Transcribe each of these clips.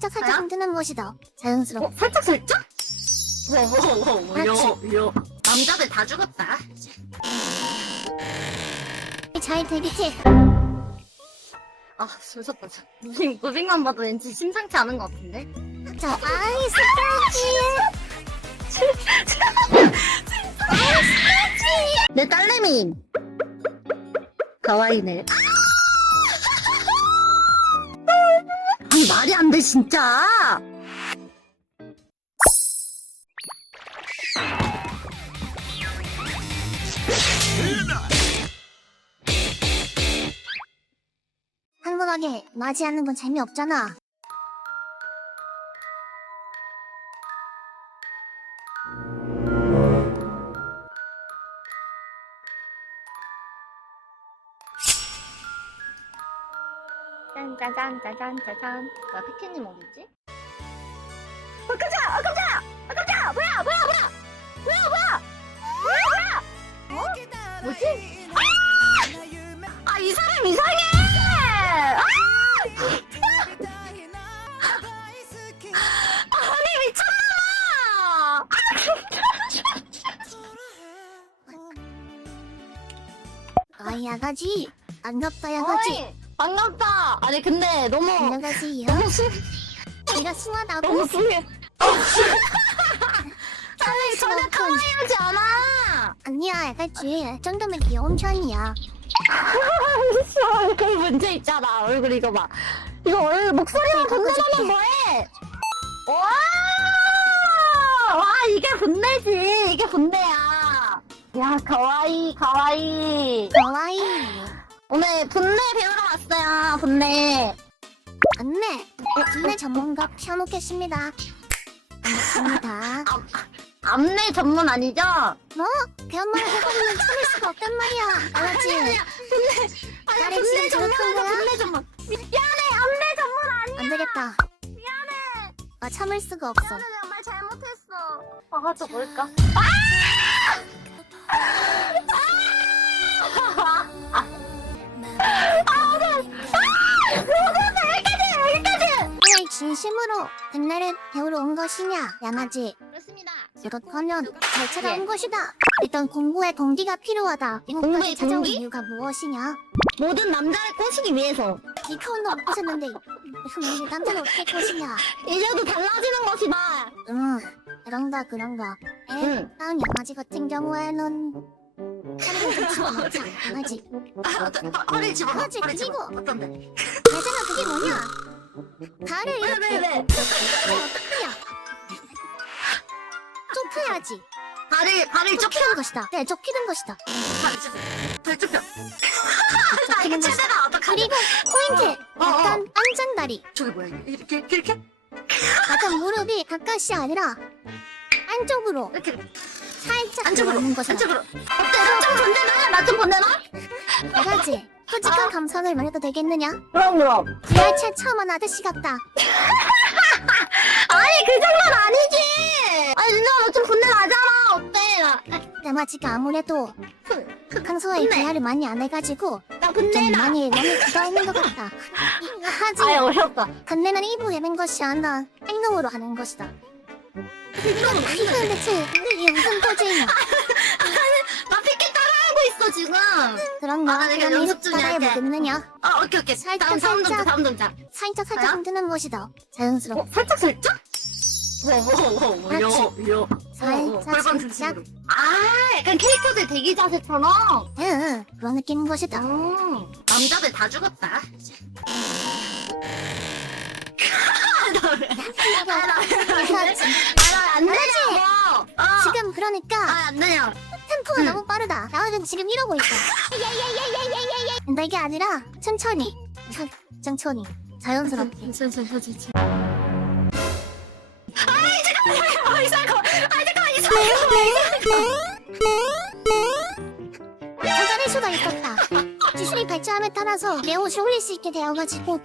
살짝 살짝 흔드는 것이 더 자연스럽고 어, 살짝 살짝? 그렇지. 워워워워요 남자들 다 죽었다 잘 되겠지? 아 무섭다 저. 무빙, 무빙만 봐도 왠지 심상치 않은 것 같은데 자, 아이 스타지 내 딸내미 가와이네 아 말이 안 돼 진짜 한번하게 맞이하는 건 재미없잖아. 짠 짜잔 짜잔 짜잔. 나 피켓님 어디지? 어 깜짝이야! 어 깜짝이야! 어 깜짝이야! 뭐야 뭐야 뭐야! 뭐야 뭐야! 뭐야 뭐야! 어? 뭐지? 아! 이 사람 이상해! 아! 아니 미쳤나봐! 아이 야가지. 반갑다 야가지. 어이, 반갑다. 아니 근데 너무 안녕하세요. 너무 수 내가 숭하다고? 너무 수해. 아니 전혀. 카와이하지 않아. 아니야 야가지. 이 정도면 귀여운 편이야. 알았어 얼굴 문제 있잖아. 얼굴 이거 봐. 이거 얼굴 목소리만 분내면 줄게. 뭐해? 와! 와 이게 분내지. 이게 분내야. 야 가와이 가와이. 가와이 오늘 분내 배우러 왔어요 분내 안내 안내 전문가 켜놓겠습니다. 반갑습니다. 암내 전문 아니죠? 뭐? 배엄마를 해버리면 참을 수가 없단 말이야. 알았지? 아니 나를 분내 지금 전문 저렇게 한 거야? 분내 전문 미안해 암내 전문 아니야 안 되겠다. 미안해 아 참을 수가 없어. 미안해 정말 잘못했어 아저 뭘까? 오늘 심으로 백날을 배우러 온 것이냐, 양아지? 그렇습니다 그렇다면 잘 찾아온 예. 것이다. 일단 공부에 동기가 필요하다. 공부에 찾아온 동기? 이유가 무엇이냐? 모든 남자를 꼬시기 위해서 이 카운도 안 꼬셨는데 무슨 우리 남자를 어떻게 꼬시냐? 이제도 달라지는 것이다 응, 그런가 그런가. 에, 응. 다음 양아지 같은 경우에는 차례를 좀 집어넣자. 양아지. 허리 집어넣어 그렇지, 허리 그리고- 집어넣어. 어떤데? 얘들아 그게 뭐냐? 발을 이렇게 네네네 어떻게야? 좁혀야지. 발을 발을 좁혀 좁히는 것이다. 네, 좁히는 것이다. 발 좁혀 발 좁혀 나 좁히는 이거 것이다. 최대다 어떡하냐 그리고 포인트. 어, 어. 약간 안장다리. 저게 뭐야 이게 이렇게 이렇게 약간 무릎이 가까이 아니라 안쪽으로 이렇게 살짝 안쪽으로 것이다. 안쪽으로 어때 나좀 보내나 나좀 보내나 나가지. 솔직한 감상을 말해도 되겠느냐? 그럼 그럼 지하철 처음 한 아저씨 같다. 아니 그 정도는 아니지 아니 누나 나좀 분내 나잖아 어때 내 마지가 아무래도 평소에 근데- 대화를 많이 안 해가지고 나좀 분내나 많이 몸에 굳어있는 것 같다. 하지. 아이 어렵다 간내는 입으로 해낸 것이 아니라 행동으로 하는 것이다. 이건 대체 이게 무슨 포즈이냐? 나 피켓 따라하고 있어 지금 그런가? 아, 내가 연습 이렇게. 따라해보겠느냐? 아 오케이 오케이 살짝, 다음 다음 동작 살짝. 다음 동작 살짝 살짝 뭐야? 흔드는 것이다. 자연스럽게. 어 살짝 살짝 워워워워요 그렇지. 요 살짝 골반 살짝. 중심으로 아 약간 캐릭터들 대기 자세처럼 응, 응, 그런 느낌인 것이다. 음, 남자들 다 죽었다 그렇지. 아나안 되냐고 어. 지금 그러니까 아안 되냐 템포가 응. 너무 빠르다. 나는 지금 이러고 있어. 근데 이게 아니라 천천히, 천, 천천히, 자연스럽게. 천천천천천 아이 잠깐만 이상한 아 잠깐만 이상한 잠깐의 수가 있었다. 기술이 발전함에 따라서 내 옷을 올릴 수 있게 되어가지고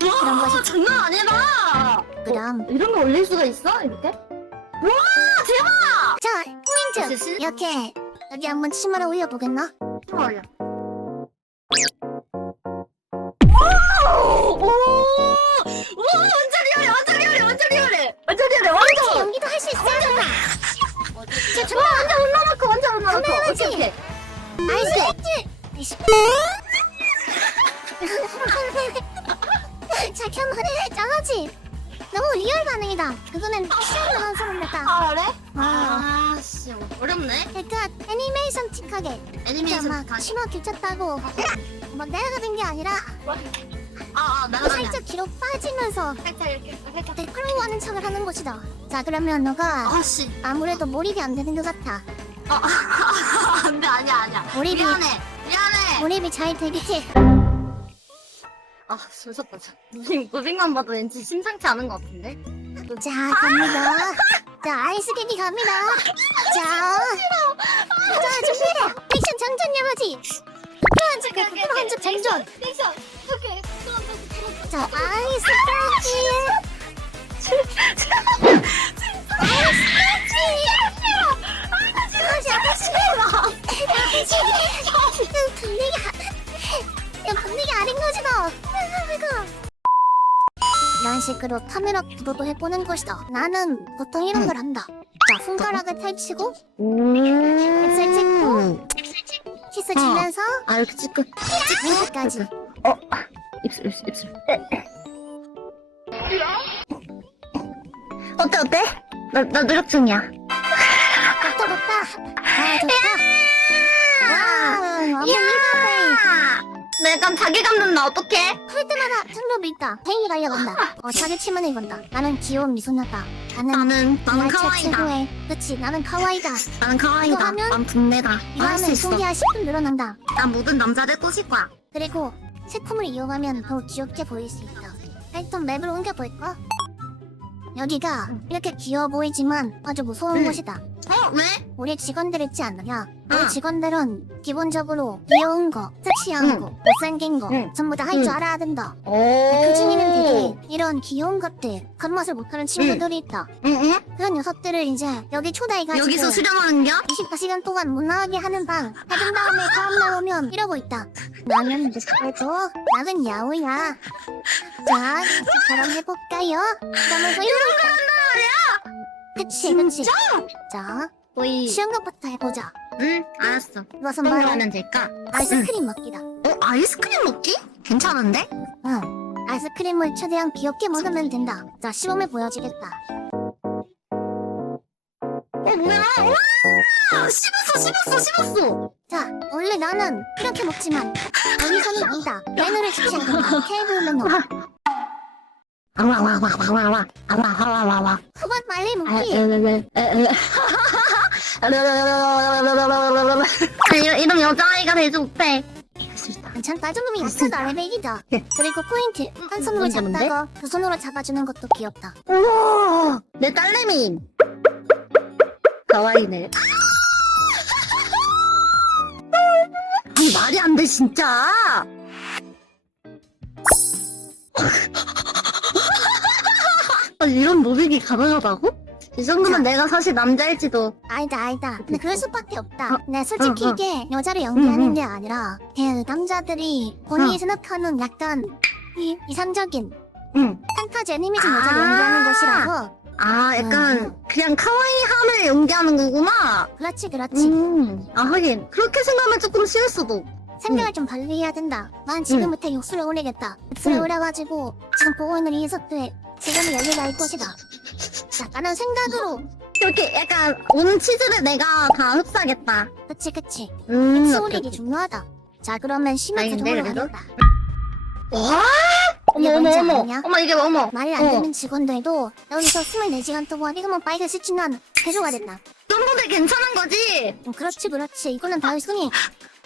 그런 와. 장난 아니다 그럼 이런 거 올릴 수가 있어 이렇게 와 포인트 됐지? 이렇게 여기 한번 치마를 올려보겠나? 좀 올려 오! 오! 와 완전히 리얼해 완전 리얼해 완전 리얼해 완전 리얼해 완전! 연기도 할수 된다 자와 완전 올라놓고 완전 올라놓고. 오케이 오케이. 나이스. 나이스 자 견머리 짱하지 너무 리얼 반응이다. 그거는 시험을 한 사람 같다. 아 그래? 아. 아 씨 어렵네. 그러니까 애니메이션 틱하게. 애니메이션 막다 치마 규쳤다고. 막 내려가는 게 아니라 아 아 나가면 살짝 뒤로 빠지면서 살짝 이렇게 살짝. 데크로우 하는 척을 하는 것이다. 자 그러면 너가 아 씨. 아무래도 몰입이 안 되는 것 같아. 아 안돼 아니야 아니야. 몰입이. 미안해 미안해. 몰입이 잘 되겠지 아 무섭다 무빙 무빙만 봐도 왠지 심상치 않은 것 같은데 자 갑니다 자 아이스 개기 갑니다 자, 자 준비해 액션 장전 야마지 그런 척 그런 한쪽 장전 액션 오케이 자 아이스 개기 아이스 개기 아이스 개기 분위기 야 분위기 아닌 거지 너. 이거 이런 식으로 카메라 구도도 해보는 것이다. 나는 보통 이런 걸 한다. 자 손가락을 펼치고 엑셀 찍고 키스 주면서 아 이렇게 찍고. 이렇게까지. 어 입술 입술 입술. 어때 어때? 나, 나 노력 중이야. 좋다 좋다. 아 좋다. 와 완전 리바페이 나 약간 자괴감 든다 어떡해? 할 때마다 승부이 있다. 팽이 달려간다. 어 자기 치마를 건다. 나는 귀여운 미소녀다. 나는 나는 나는 카와이다. 최고의 그치 나는 카와이다. 나는 카와이다. 하면- 난 분내다. 이거 할수 하면 있어. 승기야 10분 늘어난다. 난 모든 남자들 꼬실 거야. 그리고 새콤을 이용하면 더 귀엽게 보일 수 있다. 일단 맵을 옮겨볼까? 여기가 이렇게 귀여워 보이지만 아주 무서운 응. 곳이다 어 왜? 우리 직원들 있지 않느냐? 우리 응. 직원들은 기본적으로 귀여운 거, 섹시한 응. 거, 못생긴 거 응. 전부 다 할 줄 응. 알아야 된다 오 그 중에는 되게 이런 귀여운 것들 겉맛을 못하는 친구들이 있다 응응 그런 녀석들을 이제 여기 초대해가지고 여기서 수련하는겨? 24시간 동안 못 나가게 하는 방 해준 다음에 다음 날 오면 이러고 있다 나는 늦어도 나는 야우야 자 결혼해볼까요? 그러면서 이러고 있다 그치 그치. 자 거의 쉬운 것부터 해보자. 응 알았어. 어떤 걸 말해 하면 될까? 아이스크림 먹기다. 어 아이스크림 먹기? 괜찮은데? 응. 아이스크림을 최대한 귀엽게 먹으면 된다. 자 시범을 보여주겠다. 어 뭐야? 와! 씹었어 씹었어 씹었어! 자 원래 나는 이렇게 먹지만 여기서는 아니다. 매너를 지켜야 된다. 테이블 매너 그건 말리 아, 먹기 이런 이런 여자아이가 되지 못해 괜찮다. 정도면 약하다. 레벨이다 네. 그리고 포인트 한 손으로 뭔데, 뭔데? 잡다가 두 손으로 잡아주는 것도 귀엽다. 우와! 내 딸내미! 가와이네. 아니 말이 안 돼 진짜 이런 모빙이 가능하다고? 이 정도면 자. 내가 사실 남자일지도 아니다 아니다 근데 그럴 수밖에 없다 어, 내 솔직히 어, 어. 이게 여자를 연기하는 응, 게 아니라 그 남자들이 본인이 어. 생각하는 약간 이, 이상적인 응. 판타지 애니메이션 아. 여자를 연기하는 것이라고 아 약간 음. 그냥 카와이함을 연기하는 거구나 그렇지 그렇지 음. 아 하긴 그렇게 생각하면 조금 쉬울 수도 생각을 좀 발휘해야 된다 난 지금부터 육수를 올리겠다 육수를 응. 올려가지고 지금 보고 있는 이 속도에 지금은 여기가 일 것이다. 자 나는 생각으로. 이렇게 약간 온 치즈를 내가 다 흡수하겠다. 그치 그치. 음 오케이, 올리기 중요하다. 자 그러면 근데 그래도? 가겠다 와! 어머 어머 뭔지 어머 아냐? 어머 이게 어머. 말이 안 어. 되는 직원들도 여기서 24시간 동안 이거만 빨리 시키면 해줘야 된다. 정도들 괜찮은 거지? 음, 그렇지 그렇지. 이거는 단순히 어,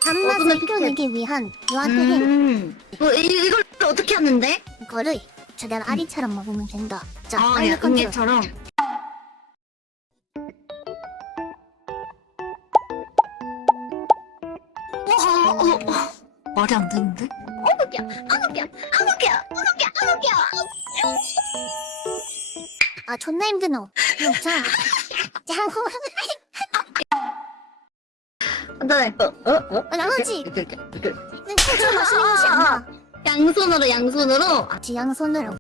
단맛을 이겨내기 위한 요한테 힘. 음. 뭐, 이, 이걸 어떻게 하는데? 이거를 최대한 아리처럼 먹으면 된다 자아 예, 컨트롤 은개처럼 어, 어, 어. 말이 안 되는데? 아무개야, 아무개야, 아무개야, 아무개야, 아무개야. 아 존나 힘드노 자 자, 네. 어, 어, 어? 어, 나머지 이렇게, 이렇게, 이렇게. 소주 마시는 것이 아니라 양손으로, 양손으로. 지양손으로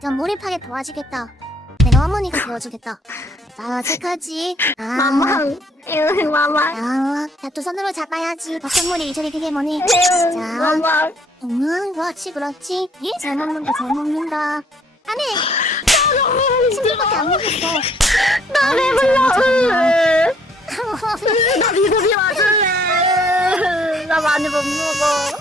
진짜 몰입하게 도와주겠다. 내가 어머니가 되어주겠다. 자, 어떡하지? 아, 마망. 응, 마망. 아, 자, 두 손으로 잡아야지. 버섯물이 이쪽에 그게 뭐니? 자, 마망. 음, 그렇지, 그렇지. 예, 잘 먹는다, 잘 먹는다. 아니, 친구밖에 안 먹겠어. 나 배불러. 나 미국이 맞을래. 나 많이 못 먹어.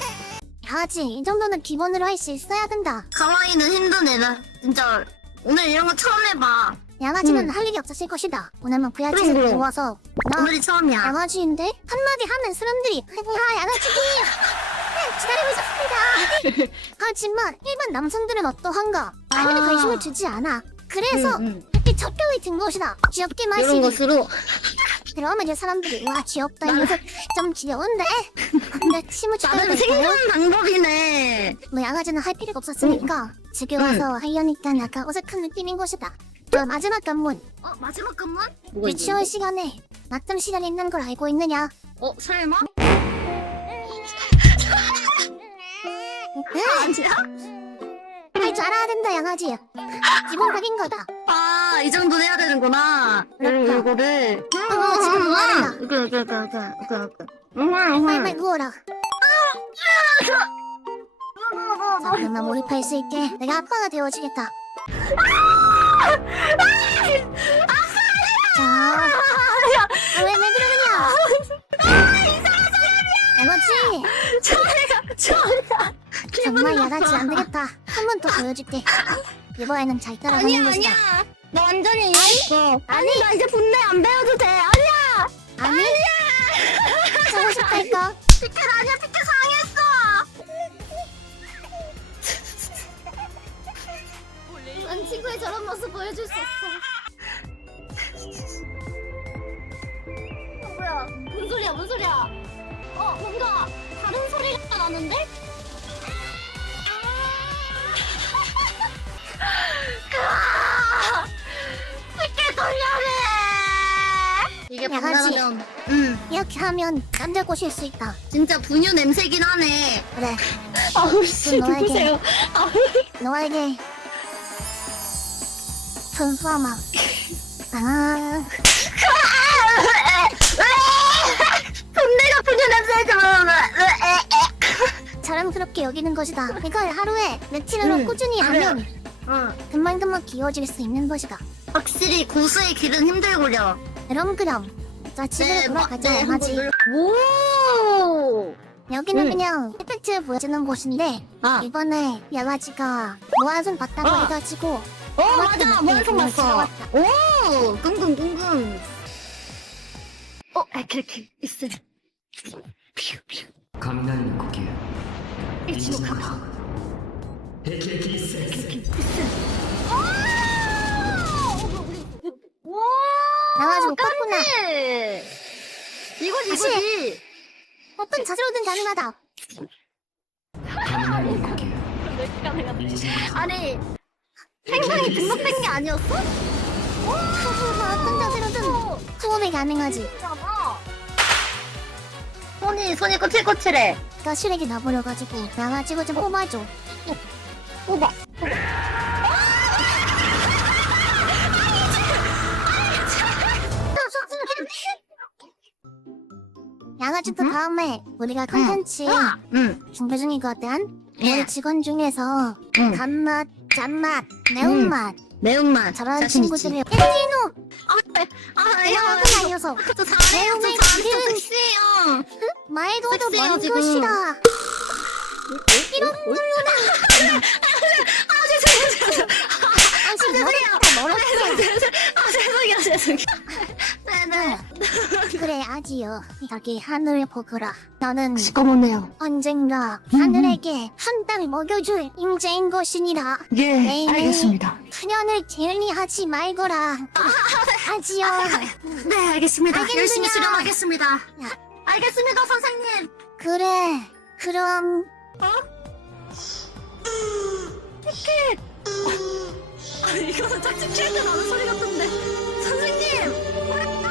야지, 이 정도는 기본으로 할 수 있어야 된다. 가와이는 힘드네. 나 진짜 오늘 이런 거 처음 해봐. 양아지는 음. 할 일이 없었을 것이다. 오늘만 그럼, VRC를 그럼. 배워서 나 오늘이 처음이야. 양아지인데 한마디 하면 사람들이 아 양아지기 네, 기다리고 있었습니다. 하지만 일반 남성들은 어떠한가? 아무리 아. 관심을 두지 않아. 그래서 응, 응. 적격이 든 것이다. 귀엽게 이런 마시기. 것으로 그러면 이제 사람들이 와 귀엽다 이러면서 좀 귀여운데 근데 침을 나름 주다니까요. 생존 방법이네. 뭐 양아지는 할 필요가 없었으니까 집에 와서 하려니까 약간 어색한 느낌인 것이다. 저 마지막 관문 어 마지막? 뭐가 유치원 시간에 낮잠 시간이 있는 걸 알고 있느냐? 어 설마? 응? 아니야? 알아야 된다 양아지. 기본적인 거다. 아 이 정도 해야 되는구나. 그렇다. 이거를. 어, 지금 말한다. 이거 이거 이거 이거 이거 이거. 빨리 누워라. 자, 그러면 몰입할 수 있게 내가 아빠가 되어주겠다. 자, 왜, 왜 그러느냐? 양아지, 저리가 저리가. 정말 양아지 안 되겠다. 한 번 더 보여줄게. 이번에는 잘 따라가는 아니야 것이다. 아니야. 나 완전히 이해했어. 아니 나 이제 분내 안 배워도 돼. 아니야. 아니? 아니야 피켓 상 이게 양아지. 방랑하면 응 이렇게 하면 남자 꼬실 수 있다. 진짜 분유 냄새긴 하네. 그래, 아우 씨, 누구세요? 너에게 전수하마. 아, 분내가 분유 냄새잖아. 자랑스럽게 여기는 것이다. 이걸 하루에 며칠을 응, 꾸준히 그래. 하면 응. 금방금방 귀여워질 수 있는 것이다. 확실히 고수의 길은 힘들구려. 그럼 그럼. 자, 집으로 네, 돌아가자, 네, 양아지. 한번 오. 여기는 응. 그냥 햇볕을 보여주는 곳인데 아, 이번에 양아지가 모아손 봤다고 아. 해가지고 어 맞아, 원성 봤어. 왔다. 오, 끙끙끙끙. 어, 이렇게 이렇게 있음. 雷の呼吸一の型。霹靂一閃 나와주고 어, 컸구나. 깜지! 이거지, 다시 어떤 자세로든 가능하다. 아니, 생각이 등록된 게 아니었어? 아, 어떤 자세로든 어, 투혼이 가능하지. 손이, 손이 꼬칠꼬칠해. 나 실에게 놔버려가지고 나가지고 좀 어? 뽑아줘. 뽑아. 양아지도 음? 다음에 우리가 컨텐츠 응, 준비 중이거든. 예. 우리 직원 중에서 응. 단맛, 짠맛, 매운맛 매운맛. 저런 자신 있지. 친구들을 엔디노 아, 야, 이만큼 아니어서 저 잘해요. 저 매운 잘해. 저 지금- 섹시해요. 말도 더 섹시해요, 지금. 것이다. 이런 당신 머리가 멀었어. 아, 죄송해요, 죄송해요. 네네. 아지요. 여기 하늘 보거라. 너는 시꺼먼네요. 언젠가 음. 하늘에게 한 땅을 먹여줄 인재인 것이니라. 예, 네, 알겠습니다. 그년을 게을리하지 말거라. 아지요. 네, 알겠습니다. 알겠느냐? 열심히 수렴하겠습니다. 야. 알겠습니다, 선생님. 그래. 그럼 아, 이거는 짝짓기 할때 나는 소리 같은데. 선생님!